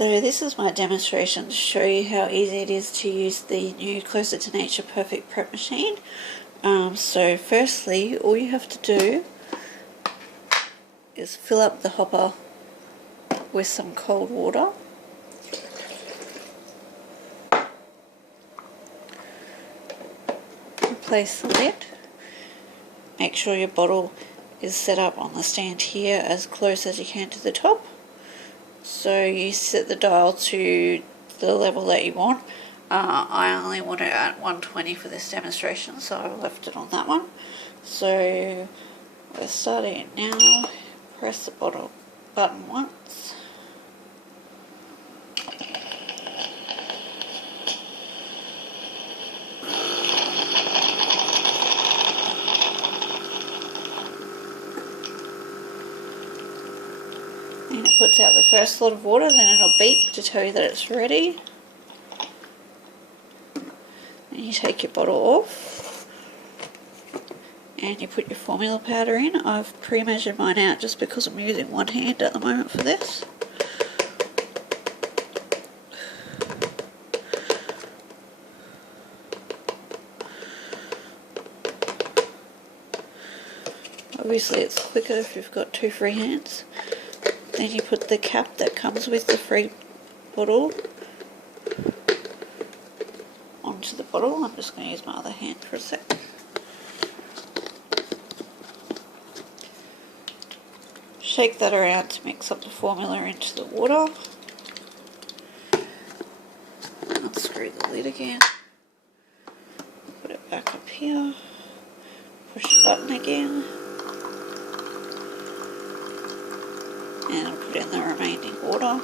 So this is my demonstration to show you how easy it is to use the new Closer to Nature Perfect Prep machine. So firstly, all you have to do is fill up the hopper with some cold water. Replace the lid. Make sure your bottle is set up on the stand here as close as you can to the top. So you set the dial to the level that you want. I only want it at 120 for this demonstration, so I left it on that one. So we're starting it now. Press the bottle button once. And it puts out the first lot of water, then it'll beep to tell you that it's ready. And you take your bottle off and you put your formula powder in. I've pre-measured mine out just because I'm using one hand at the moment for this. Obviously it's quicker if you've got two free hands. Then you put the cap that comes with the free bottle onto the bottle. I'm just going to use my other hand for a sec. Shake that around to mix up the formula into the water. Unscrew the lid again. Put it back up here. Push the button again. And I'll put in the remaining water.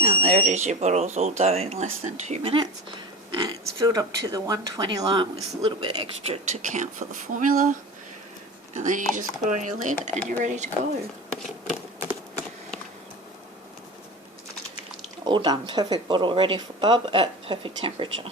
And there it is, your bottle's all done in less than 2 minutes, and it's filled up to the 120 line with a little bit extra to count for the formula, and then you just put on your lid and you're ready to go. All done, perfect bottle ready for bub at perfect temperature.